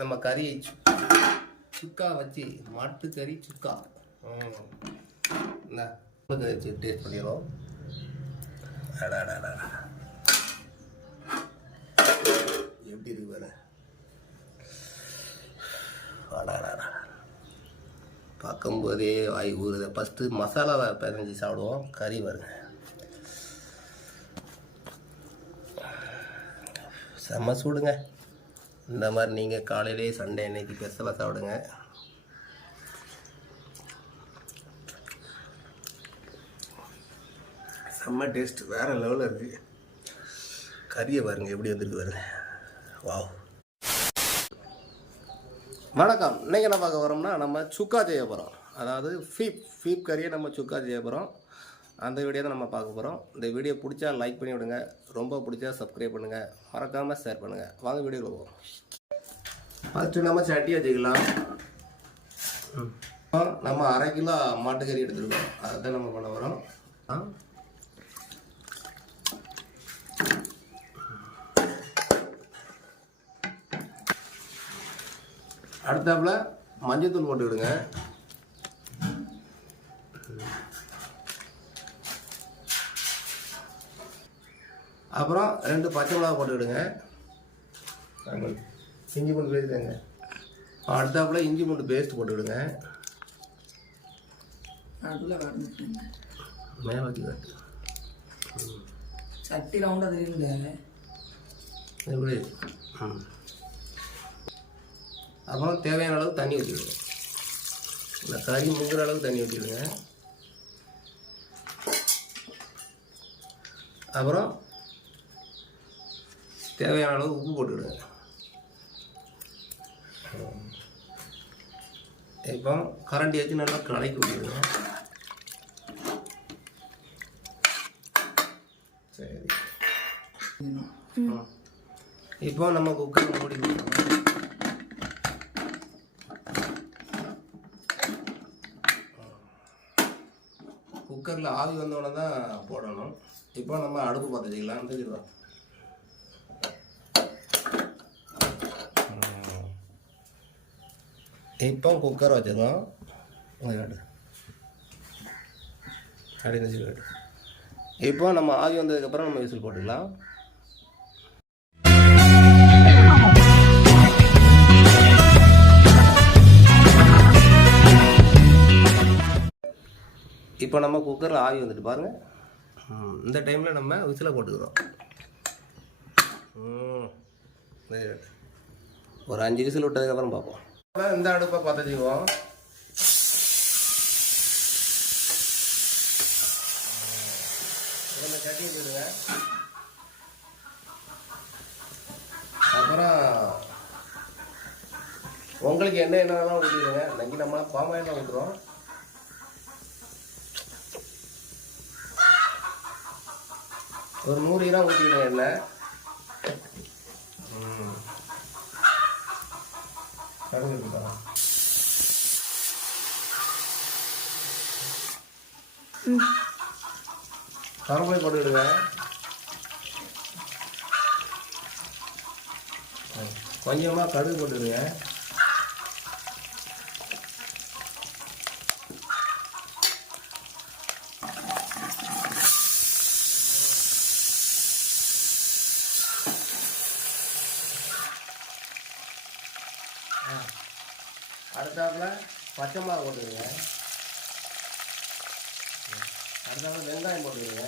நம்ம கறியை சுக்கா வச்சு மாட்டுக்கறி சுக்கா என்ன டேஸ்ட் பண்ணிடுறோம். எப்படி இருக்கு பாரு. பார்க்கும்போதே வாய் ஊறுது. ஃபஸ்ட்டு மசாலாவை பிசைஞ்சு சாப்பிடுவோம். கறி வருங்க செம்ம சூடுங்க. இந்த மாதிரி நீங்கள் காலையிலே சண்டே அன்னைக்கு ஸ்பெஷலாக சாப்பிடுங்க. செம்ம டேஸ்ட் வேறு லெவலில் இருக்குது. கறியை பாருங்க எப்படி வந்துருக்கு பாருங்க. வாவ். வணக்கம். இன்றைக்கி என்ன பார்க்க வரோம்னா நம்ம சுக்கா செய்ய போகிறோம். அதாவது ஃபீப் கறியை நம்ம சுக்கா செய்ய போகிறோம். அந்த வீடியோ தான் நம்ம பார்க்க போகிறோம். இந்த வீடியோ பிடிச்சா லைக் பண்ணி விடுங்க. ரொம்ப பிடிச்சா சப்ஸ்கிரைப் பண்ணுங்கள். மறக்காமல் ஷேர் பண்ணுங்கள். வாங்க வீடியோவில் போவோம். ஃபஸ்ட்டு நம்ம சட்டி வச்சுக்கலாம். நம்ம 1/2 கிலோ மாட்டுக்கறி எடுத்துருக்கோம். அதை தான் நம்ம பண்ண வரோம். அடுத்தாப்புல மஞ்சத்தூள் போட்டு விடுங்க. அப்புறம் 2 பச்சை மிளகா போட்டுக்கிடுங்க. இஞ்சி பூண்டு பேஸ்ட் தாங்க. அடுத்தாப்புல இஞ்சி பூண்டு பேஸ்ட் போட்டுக்கிடுங்க. மேலே வச்சு காட்டு. சட்டி ரவுண்டாக தெரியுங்க எப்படி. அப்புறம் தேவையான அளவு தண்ணி ஊற்றிடுங்க. இந்த கறி முங்குற அளவு தண்ணி ஊற்றிடுங்க. அப்புறம் தேவையான அளவு உப்பு போட்டுக்கிடுங்க. இப்போ கரண்டி வச்சு நல்லா கலக்கி விட்டுடுங்க. சரி, இப்போ நம்ம குக்கர் மூடி விட்டுருவோம். குக்கரில் ஆவி வந்தோடனே தான் போடணும். இப்போ நம்ம அடுப்பு பற்ற வச்சுக்கலாம். தெரியுதா? இப்போ குக்கர் வச்சிடலாம். இப்போ நம்ம ஆவி வந்ததுக்கப்புறம் நம்ம விசில் போட்டுக்கலாம். இப்போ நம்ம குக்கரில் ஆவி வந்துட்டு பாருங்கள். இந்த டைமில் நம்ம விசிலை போட்டுக்கிறோம். ஒரு 5 விசில் விட்டதுக்கப்புறம் பார்ப்போம். இந்த அடுப்பை பற்ற செய்வோம். சட்டி வச்சுடுங்க. அப்புறம் உங்களுக்கு என்ன வேணாலும் ஊற்றிடுங்க. இன்னைக்கு நம்ம பாமாயில் ஊற்றுறோம். ஒரு 100 கிராம் ஊற்றிடுங்க எண்ணெய். கருவேப்பிலை போட்டுக்கிடுங்க. கொஞ்சமாக கடுகு போட்டுடுங்க. அடுத்தாப்புல பச்சை மிளகா போட்டுருங்க. அடுத்தாப்புல வெங்காயம் போட்டுருங்க.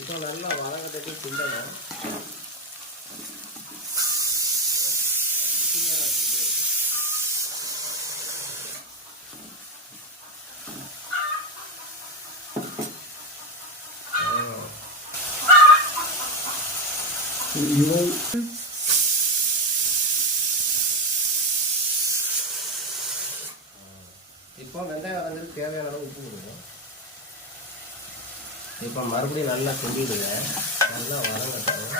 இப்போ நல்லா வதங்கி கிண்டணும். இப்போ வெங்காயம் வதங்கிறதுக்கு தேவையான அளவு உப்பு கொடுங்க. இப்போ மறுபடியும் நல்லா கிண்டிடுங்க. நல்லா வதங்கட்டும்.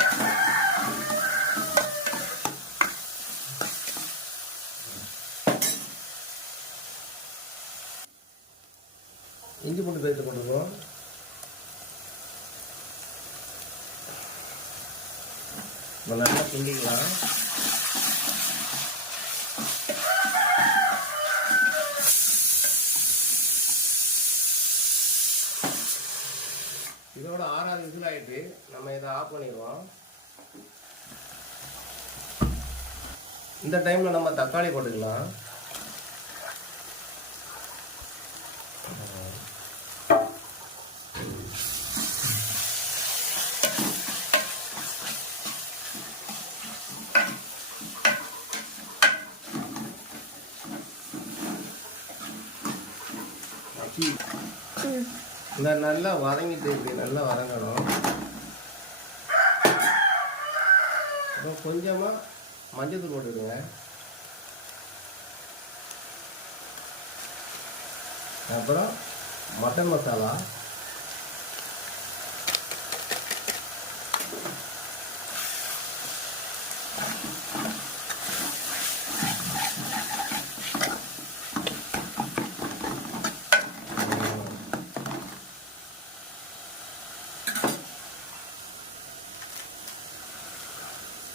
இஞ்சி இஞ்சி பூண்டு பேஸ்ட் போட்டுக்குவோம். நல்லா கிண்டிக்கலாம். இதோட 6 விசில் ஆகிட்டு நம்ம இதை ஆஃப் பண்ணிடுவோம். இந்த டைமில் நம்ம தக்காளி போட்டுக்கலாம். இந்த நல்லா வதங்கிட்டு இப்படி நல்லா வதங்கணும். அப்புறம் கொஞ்சமாக மஞ்சள் போட்டுடுங்க. அப்புறம் மட்டன் மசாலா,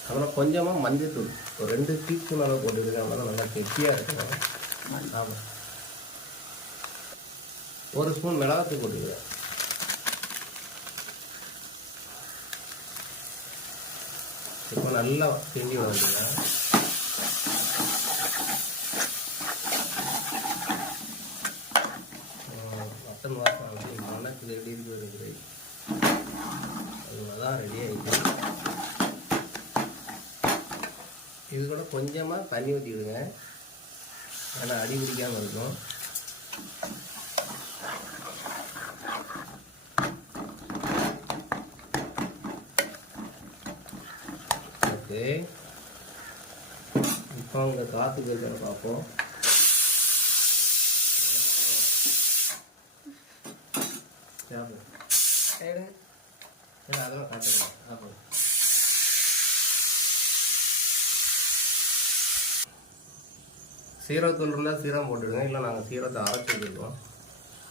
அப்புறம் கொஞ்சமாக மஞ்சள் தூள் ஒரு 2 டீஸ்பூன் அளவு போட்டுக்கிறேன். அதனால நல்லா கெட்டியாக இருக்கும். ஆமாம், 1 ஸ்பூன் மிளகாத்தூள் போட்டுக்கிறேன். இப்போ நல்லா கிண்டி வந்துடுங்க. மட்டன் வாசம் அப்படி மணக்குது, எப்படி இருக்குது அதுதான் ரெடி ஆகிடுச்சு. இது கூட கொஞ்சமாக தண்ணி ஊற்றிடுங்க, ஏன்னா அடி பிடிக்காமல் இருக்கும். ஓகே, இப்போ அவங்க காற்று இருக்கிற பார்ப்போம். அதெல்லாம் காட்டுங்க. அப்போ சீரகத்தூள் இருந்தால் சீரகம் போட்டுடுங்க, இல்லை நாங்கள் சீரகத்தை அரைச்சி வச்சுருக்கோம்.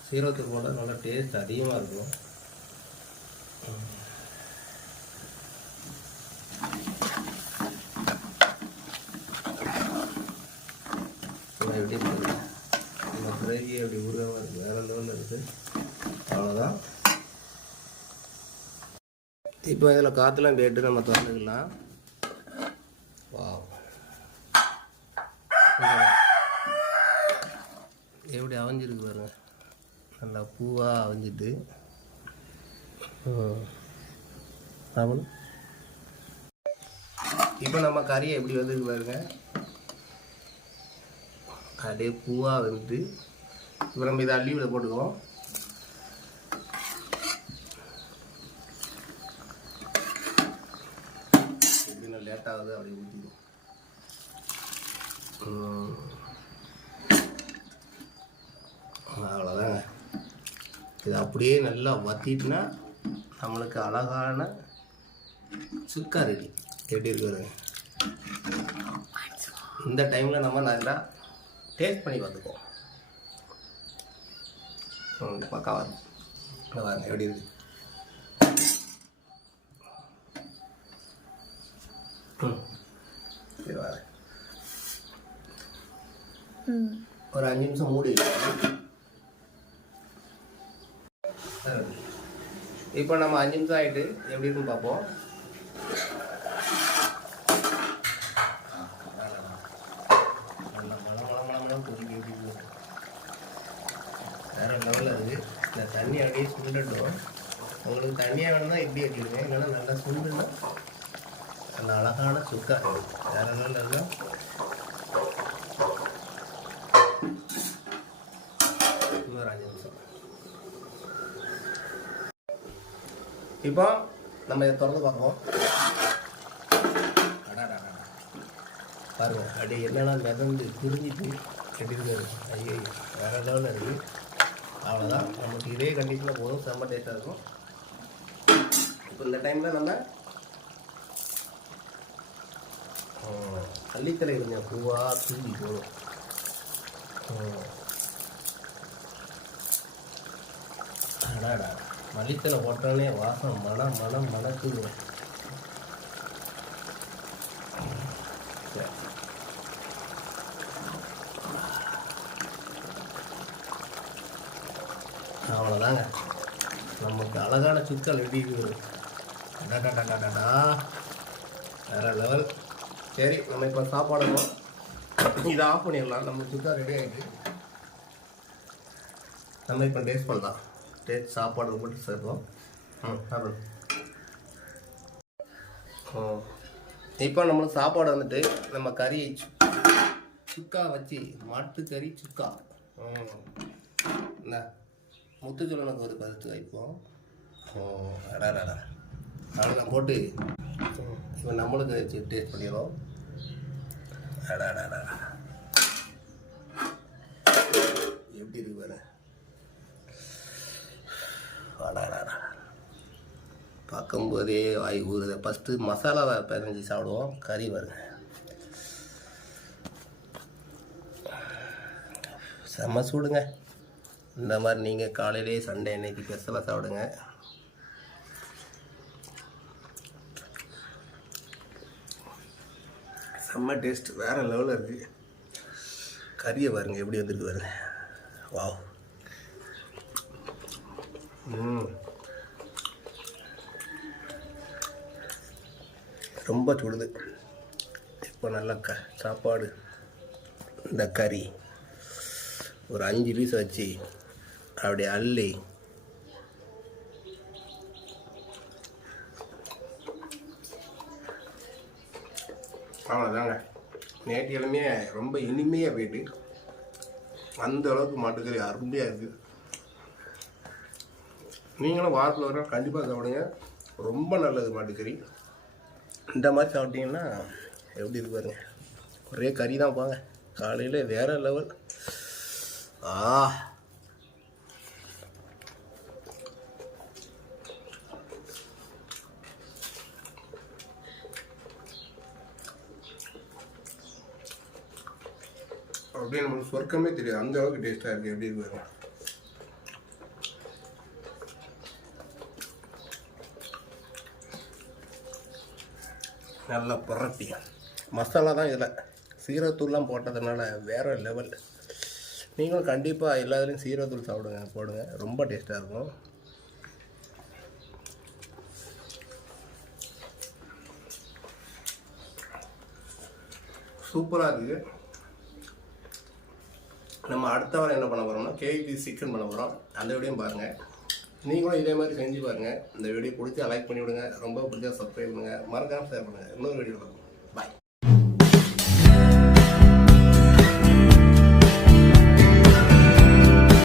சீரகத்தூள் போட்டால் நல்லா டேஸ்ட் அதிகமாக இருக்கும். எப்படி இருக்குது நம்ம கிரேவி, எப்படி உருவமாக இருக்குது, வேறு லெவலில் இருக்குது. அவ்வளோதான். இப்போ இதில் காற்றுலாம் கேட்டு நம்ம திறந்துக்கலாம். வா, எப்படி அவிஞ்சிருக்கு பாருங்க, நல்லா பூவாக அவிஞ்சிட்டு. இப்போ நம்ம கறியை எப்படி வந்துருக்கு பாருங்க, அப்படியே பூவாக வந்துட்டு. இப்போ நம்ம இதை அள்ளி விட போட்டுக்குவோம். எப்படின்னா லேட்டாகுது, அப்படியே ஊற்றிக்கும். அவ்வளோதாங்க. இது அப்படியே நல்லா வத்திட்டுனா நம்மளுக்கு அழகான சுக்கா ரெடி. எப்படி இருக்கு? இந்த டைமில் நம்ம நல்லா டேஸ்ட் பண்ணி பார்த்துக்குவோம். பக்காவா பாருங்க எப்படி இருக்கு. ஒரு 5 நிமிஷம் மூடி. இப்போ நம்ம 5 நிமிஷம் ஆகிட்டு எப்படி இருக்குன்னு பார்ப்போம். வேறு லெவலில் இருக்குது. இந்த தண்ணி அப்படியே சுண்டட்டும். உங்களுக்கு தண்ணியாக வேணும்னா இப்படி வச்சுருங்க, இல்லைன்னா நல்லா சுண்டுன்னா அந்த அழகான சுக்கா வேறு லெவலில் இருந்தால். இன்னொரு 5 நிமிஷம். இப்போ நம்ம இதை திறந்து பார்ப்போம். பாருங்க, அப்படி என்னென்னா மிதந்து புரிஞ்சிட்டு எப்படி இருக்காது. ஐயோ, வேறு லெவலில் இருக்குது. அவ்வளோதான், நமக்கு இதே கண்டிஷனில் போதும், செம்ம டேஸ்ட்டாக இருக்கும். இப்போ இந்த டைமில் நம்ம அள்ளித்தலை கொஞ்சம் பூவாக தூவி போதும். அடாடா, மல்லித்தலை போட்டோடனே வாசம் மனம் மணக்குதுங்க. அவ்வளோதாங்க, நமக்கு அழகான சுக்கல் எப்படி இருக்குது. டா வேற லெவல். சரி, நம்ம இப்போ சாப்பாடுவோம். இதை ஆஃப் பண்ணிடலாம். நம்ம சுக்கா ரெடி ஆகிட்டு நம்ம இப்போ டேஸ்ட் பண்ணலாம். டேஸ்ட் சாப்பாடு போட்டு சேர்ப்போம். சாப்பிடும். இப்போ நம்மளுக்கு சாப்பாடு வந்துட்டு நம்ம கறி சுக்கா வச்சு மாட்டுக்கறி சுக்கா. என்ன முத்துச்சோளனுக்கு ஒரு பருத்து வைப்போம். அடாடா, அதெல்லாம் போட்டு இப்போ நம்மளுக்கு வச்சு டேஸ்ட் பண்ணிடுவோம். அடாடா, எப்படி இருக்கு பாரு. அடாடா, பார்க்கும்போதே வாய் ஊறுது. ஃபஸ்ட்டு மசாலாவை பிணைஞ்சி சாப்பிடுவோம். கறி வருங்க, செம்ம சூடுங்க. இந்த மாதிரி நீங்கள் காலையிலே சண்டே அன்னைக்கு ஸ்பெஷலாக சாப்பிடுங்க. செம்ம டேஸ்ட், வேறு லெவலில் இருக்குது. கறியை பாருங்க எப்படி வந்துருக்கு பாருங்க. வாவ். ரொம்ப சுடுது. இப்போ நல்லா சாப்பாடு, இந்த கறி ஒரு 5 பீஸ் வச்சு அப்படி அள்ளி அவ்வளோதாங்க. நேற்று ரொம்ப இனிமையாக போயிட்டு அந்த அளவுக்கு மாட்டுக்கறி அருமையாக இருக்குது. நீங்களும் வாரத்தில் வர கண்டிப்பாக சாப்பிடுங்க. ரொம்ப நல்லது மாட்டுக்கறி. இந்த மாதிரி சாப்பிட்டீங்கன்னா எப்படி இருக்கு பாருங்க. ஒரே கறி தான் போங்க. காலையில் வேறு லெவல். அப்படியே நம்மளுக்கு சொர்க்கமே தெரியாது, அந்த அளவுக்கு டேஸ்ட்டாக இருக்குது. எப்படி இருக்கு நல்லா புரட்டி. மசாலா தான் இதில் சீரகத்தூள்லாம் போட்டதுனால வேறு லெவல். நீங்களும் கண்டிப்பாக எல்லா இதுலேயும் சீரகத்தூள் போடுங்க, ரொம்ப டேஸ்ட்டாக இருக்கும். சூப்பராக இருக்குது. நம்ம அடுத்த வாரம் என்ன பண்ண போகிறோம்னா கேபி சிக்கன் பண்ண போகிறோம். அந்த வீடியோயும் பாருங்கள். நீங்களும் இதே மாதிரி செஞ்சு பாருங்கள். இந்த வீடியோ பிடிச்சா லைக் பண்ணி விடுங்க. ரொம்ப பிடிச்சா சப்ஸ்கிரைப் பண்ணுங்கள். மறக்காமல் ஷேர் பண்ணுங்கள். இன்னொரு வீடியோ பார்ப்போம். பாய்.